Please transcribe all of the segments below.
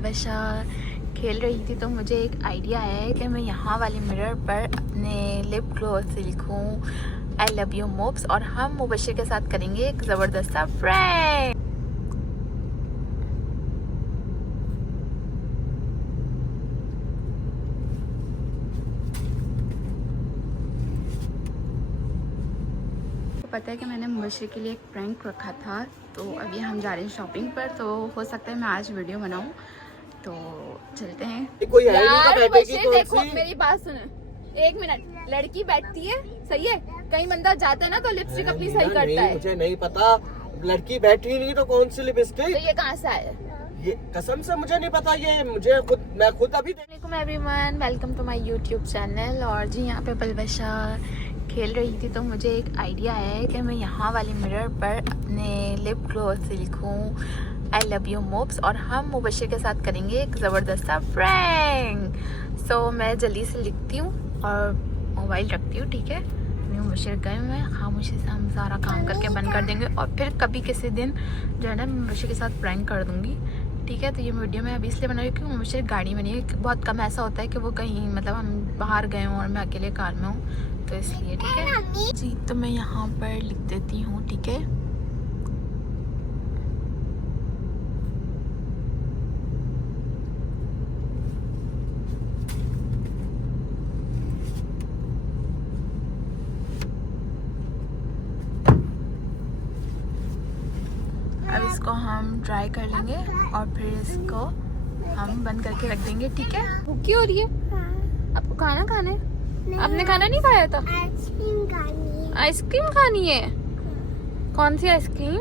बशा खेल रही थी तो मुझे एक आइडिया आया है कि मैं यहाँ वाले मिरर पर अपने लिप ग्लॉस से लिखूँ आई लव यू मोब्स और हम मुबशिर के साथ करेंगे एक ज़बरदस्त सा प्रैंक। पता है कि मैंने मुबशिर के लिए एक प्रैंक रखा था, तो अभी हम जा रहे हैं शॉपिंग पर, तो हो सकता है मैं आज वीडियो बनाऊं, तो चलते हैं। कोई है नहीं यार तो बैठेगी मुबशिर, देखो मेरी बात सुन, एक मिनट। लड़की बैठती है सही है, कहीं बंदा जाता है ना तो लिपस्टिक अपनी सही करता है। मुझे नहीं पता, लड़की बैठी नहीं तो कौन सी लिपस्टिक। तो ये कहाँ से आया? ये कसम से मुझे नहीं पता, ये मैं खुद अभी वालेकुम everyone, welcome to my YouTube channel. और जी यहाँ पे पलवशा खेल रही थी तो मुझे एक आइडिया आया है कि मैं यहाँ वाले मिरर पर अपने लिप ग्लॉस से लिखूँ आई लव यू मोब्स और हम मुबशिर के साथ करेंगे एक ज़बरदस्त सा प्रैंक। सो मैं जल्दी से लिखती हूँ और मोबाइल रखती हूँ, ठीक है। मुबशिर गए मैं खामोशी से हम सारा काम करके बंद कर देंगे और फिर कभी किसी दिन जो है ना मुबशिर के साथ प्रैंक कर दूँगी, ठीक है। तो ये वीडियो मैं अभी इसलिए बना रही हूँ क्योंकि मुबशिर गाड़ी में नहीं है। बहुत कम ऐसा होता है कि वो कहीं मतलब हम बाहर गए हों और मैं अकेले कार में हूँ, तो इसलिए, ठीक है जी। तो मैं यहाँ पर लिख देती हूँ, ठीक है। अब इसको हम ट्राई कर लेंगे और फिर इसको हम बंद करके रख देंगे, ठीक है। भूखी हो रही है? आपको खाना खाना है? आपने खाना नहीं खाया था? आइसक्रीम खानी है। आइसक्रीम खानी है? कौन सी आइसक्रीम?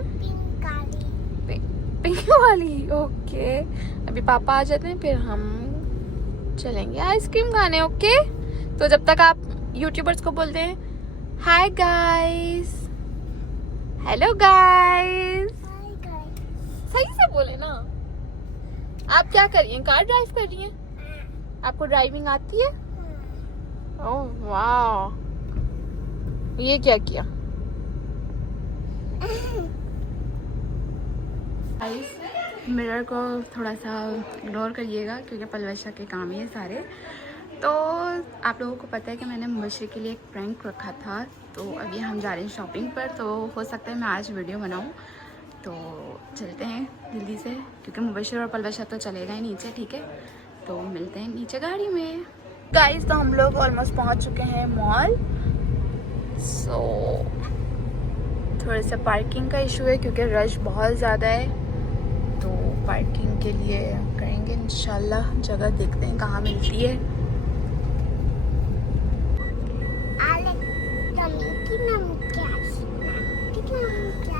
पिंक वाली, ओके। अभी पापा आ जाते हैं फिर हम चलेंगे आइसक्रीम खाने, ओके। तो जब तक आप यूट्यूबर्स को बोलते हैं हाय गाइस, हेलो गाइस, सही से बोले ना। आप क्या कर रही हैं? कार ड्राइव कर रही हैं? आपको ड्राइविंग आती है? ओह वाह, ये क्या किया? मिरर को थोड़ा सा इग्नोर करिएगा क्योंकि पलवशा के काम ही है सारे। तो आप लोगों को पता है कि मैंने मुबशिर के लिए एक प्रैंक रखा था, तो अभी हम जा रहे हैं शॉपिंग पर, तो हो सकता है मैं आज वीडियो बनाऊं, तो चलते हैं जल्दी से क्योंकि मुबशिर और पलवशा तो चलेगा ही नीचे, ठीक है। तो मिलते हैं नीचे गाड़ी में। गाइस तो हम लोग ऑलमोस्ट पहुंच चुके हैं मॉल। सो थोड़ा सा पार्किंग का इशू है क्योंकि रश बहुत ज़्यादा है, तो पार्किंग के लिए करेंगे इंशाल्लाह। जगह देखते हैं कहाँ मिलती है।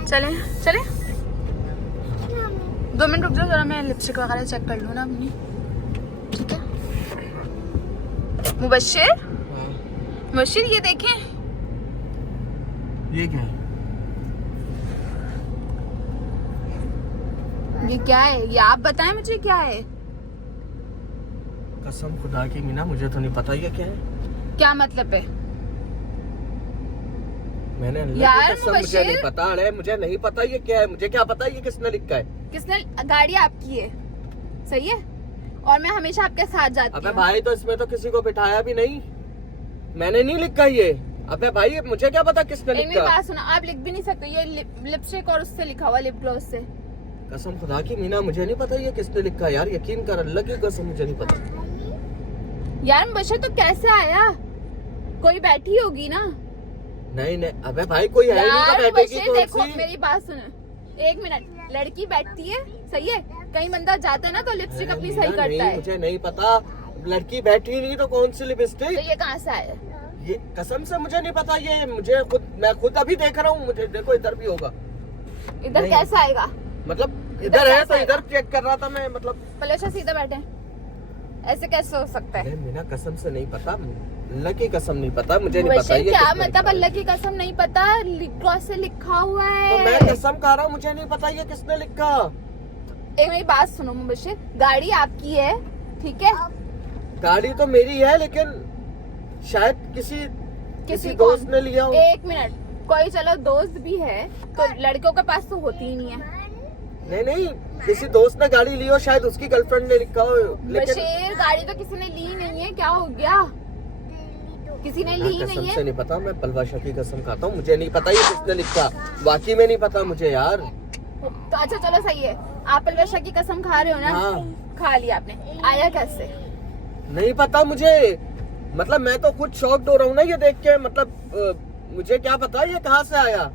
चलें चलें, 2 मिनट रुक जाओ जरा, मैं लिपस्टिक वगैरह चेक कर लूँ ना अपनी, ठीक है। मुबशिर, मुबशिर ये देखें, ये क्या है? ये क्या है? ये आप बताएं मुझे क्या है। कसम खुदा की मीना मुझे तो नहीं पता ये क्या है। क्या मतलब है? मैंने यार कसम मुझे मुबशिर, नहीं पता, अरे मुझे नहीं पता ये क्या है। मुझे क्या पता ये किसने लिखा है। किसने? गाड़ी आपकी है, सही है, और मैं हमेशा आपके साथ जाती अबे हूँ। भाई तो इसमें तो किसी को बिठाया भी नहीं, मैंने नहीं लिखा ये। अबे भाई मुझे क्या पता किसने मेरी लिखा। बात सुनो, आप लिख भी नहीं सकते, ये लिपस्टिक और उससे लिखा हुआ लिप ग्लॉस से। कसम खुदा की मीना मुझे नहीं पता ये किसने लिखा यार, यकीन कर अल्लाह की कसम मुझे नहीं पता। यार मुबशिर तो कैसे आया? कोई बैठी होगी ना। नहीं नहीं, अबे भाई कोई है नहीं यार तो बैठेगी मुबशिर कौन देखो सी? मेरी बात सुनो, एक मिनट। लड़की बैठती है सही है, कहीं बंदा जाता है ना तो लिपस्टिक अपनी सही नहीं, करता है। मुझे नहीं पता, लड़की बैठी नहीं तो कौन सी लिपस्टिक। तो ये कहाँ से आया? ये कसम से मुझे नहीं पता, ये मैं खुद अभी देख रहा हूँ। मुझे देखो इधर भी होगा। इधर नहीं। कैसे आएगा? मतलब इधर है तो कैसे इधर चेक कर रहा था मैं, मतलब पलवशा सीधे बैठे, ऐसे कैसे हो सकता है? अरे मीना कसम से नहीं पता, अल्लाह की कसम नहीं पता, मुझे नहीं पता मुबशिर ये क्या किसने मतलब? लिखा है। अल्लाह की कसम नहीं पता, लिप ग्लॉस से लिखा हुआ तो है। मैं कसम खा रहा हूँ मुझे नहीं पता ये किसने लिखा। एक मेरी बात सुनो मुबशिर, गाड़ी आपकी है, ठीक है। गाड़ी तो मेरी है लेकिन शायद किसी दोस्त ने लिया हो। एक मिनट, कोई चलो दोस्त भी है तो लड़कियों के पास तो होती ही नहीं है। नहीं नहीं, किसी दोस्त ने गाड़ी ली हो, शायद उसकी गर्लफ्रेंड ने लिखा हो, लेकिन बशीर गाड़ी तो किसी ने ली नहीं है, क्या हो गया? किसी ने ली कसम नहीं से है। नहीं पता, मैं पलवाशा की कसम खाता हूँ, मुझे नहीं पता ये किसने लिखा, वाकई में नहीं पता मुझे यार। तो अच्छा चलो सही है, आप अलवशा की कसम खा रहे हो ना? हाँ। खा लिया आपने, आया कैसे? नहीं पता मुझे, मतलब मैं तो खुद शॉक्ड हो रहा हूँ ना ये देख के, मतलब मुझे क्या पता ये कहाँ से आया।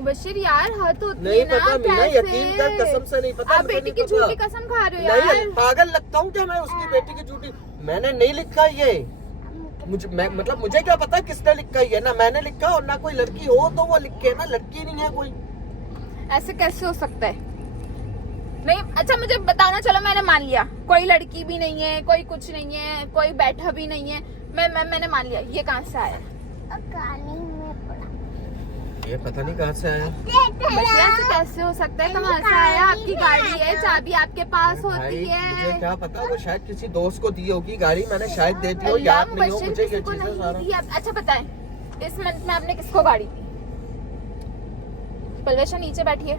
बशीर यार हद होती नहीं है ना, पता मीना, कैसे? यकीन कर, कसम से नहीं पता। आप मुझे बेटी नहीं की पता। झूठी कसम खा रहे हो नहीं, यार। पागल लगता हूँ क्या मैं उसकी बेटी की झूठी? मैंने नहीं लिखा ये, मतलब मुझे क्या पता किसने लिखा ये, ना मैंने लिखा और ना कोई लड़की हो तो वो लिखे, ना लड़की नहीं है कोई। ऐसे कैसे हो सकता है? नहीं अच्छा मुझे बताना, चलो मैंने मान लिया कोई लड़की भी नहीं है, कोई कुछ नहीं है, कोई बैठा भी नहीं है, मैंने मान लिया। ये कहाँ से आया? ये पता नहीं कहाँ से आया। बशीर ऐसे कैसे हो सकता है? कहाँ से आया? आपकी गाड़ी है, चाबी आपके पास भाई होती मुझे है। क्या पता, वो शायद किसी दोस्त को दी होगी गाड़ी, मैंने शायद दे दी हो, अल्लाह, याद नहीं हो बशीर मुझे ये किसी को चीजें नहीं सारा। दी। अच्छा बताएं, इस मंथ में आपने किसको गाड़ी दी? पलवेशा नीचे बैठी है,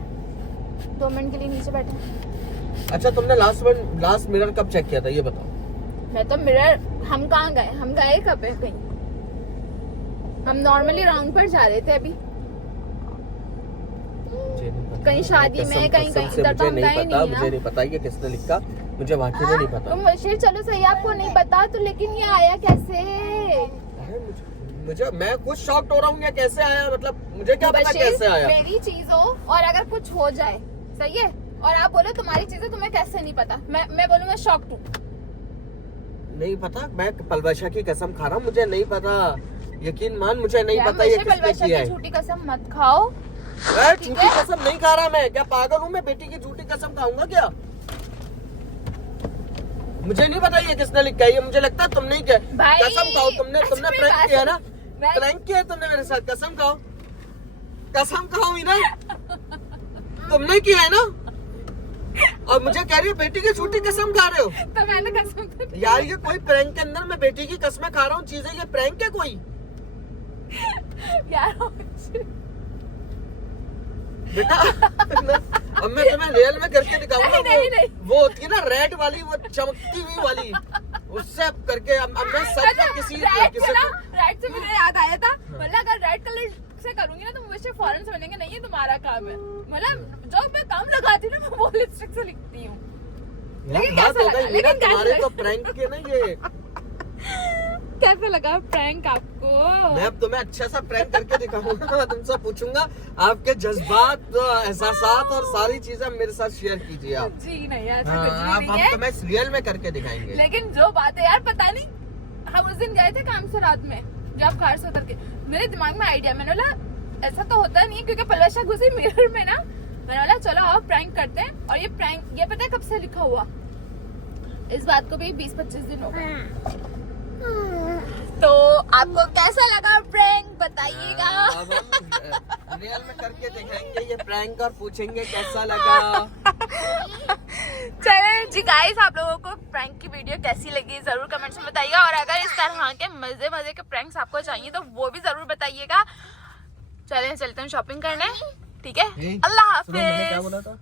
2 मिनट के लिए नीचे बैठे। अच्छा तुमने लास्ट मिरर कब चेक किया था ये बताओ। मैं तो मिरर, हम कहाँ गए? हम गए कब है कहीं? हम नॉर्मली राउंड पर जा रहे थे अभी, मुझे नहीं पता। कहीं शादी में, कहीं कसम से इधर तो मुझे हम नहीं गए पता, नहीं मुझे ना। नहीं पता ये किसने लिखा, मुझे वाकई में नहीं पता। तो बशीर चलो सही, आपको नहीं पता तो, लेकिन ये आया कैसे? अरे मुझे मैं खुद शॉक्ड हो रहा हूँ, ये कैसे आया, मतलब मुझे क्या पता बशीर, कैसे आया। मेरी चीज हो और अगर कुछ हो जाए, सही है, और आप बोलो तुम्हारी चीज है, तुम्हें कैसे नहीं पता? मैं बोलूँ मैं शॉक्ड हूँ। नहीं पता, मैं पलवाशा की कसम खा रहा हूँ, मुझे नहीं पता, यकीन मान मुझे नहीं यार, पता ये बशीर, किसने पलवशा किया की है। झूठी कसम मत खाओ। ठीक झूठी है? कसम नहीं खा रहा मैं, क्या पागल हूँ मैं? बेटी की झूठी कसम खाऊंगा क्या? मुझे नहीं पता ये किसने लिखा है, ये मुझे लगता है तुमने ही किया। भाई, कसम खाओ, तुमने अच्छा, प्रैंक बात- किया ना, मैं- प्रैंक किया तुमने मेरे साथ, कसम खाओ, कसम खाओ मीना, तुमने किया है ना, और मुझे कह रही हो बेटी की झूठी कसम खा रहे हो। तो मैंने कसम तो दी। यार ये कोई प्रैंक के अंदर मैं बेटी की कसमें खा रहा हूँ चीजें, ये प्रैंक है कोई? यार बेटा अब मैं तुम्हें रियल में करके दिखाऊंगा। नहीं। वो होती है ना रेड वाली, वो चमकती हुई वाली, उससे अब करके अब मैं सच में किसी रेड किसी को से मुझे याद आया था, मतलब अगर रेड कलर से करूंगी ना तो मुझे फौरन समझेंगे नहीं ये तुम्हारा काम है। मतलब जो मैं काम लगाती हूँ ना मैं वो लिपस्टिक से लिखती हूँ। लेकिन बात कैसा हो गई लगा? मेरा, लेकिन कैसा तुम्हारे लगा? तो प्रैंक के ना ये। कैसा लगा प्रैंक आपको? मैं अब तुम्हें अच्छा सा प्रैंक करके दिखाऊंगा, तुमसे पूछूंगा आपके जज्बात, एहसासात और सारी चीजें मेरे साथ शेयर कीजिए आप। जी नहीं ऐसा हाँ, कुछ भी आप नहीं है। तुम्हें रियल में करके दिखाएंगे। लेकिन जो बात है यार, पता नहीं, हम उस दिन गए थे काम से रात में, जब कार से उतर के मेरे दिमाग में आइडिया, मैंने बोला ऐसा तो होता नहीं है, क्योंकि पलवशा घुसी मिरर में ना, मैंने बोला चलो आओ प्रैंक करते हैं। और ये प्रैंक, ये पता है कब से लिखा हुआ? इस बात को भी 20-25 दिन हो गए। तो आपको कैसा लगा प्रैंक बताइएगा। अब हम रियल में करके दिखाएंगे ये प्रैंक और पूछेंगे कैसा लगा। चले जी गाइस, आप लोगों को प्रैंक की वीडियो कैसी लगी जरूर कमेंट्स में बताइएगा, और अगर इस तरह के मजे के प्रैंक्स आपको चाहिए तो वो भी जरूर बताइएगा। चलते हैं शॉपिंग करने, ठीक है? ए, अल्लाह सुनो, मैंने क्या हाफिज। बोला था?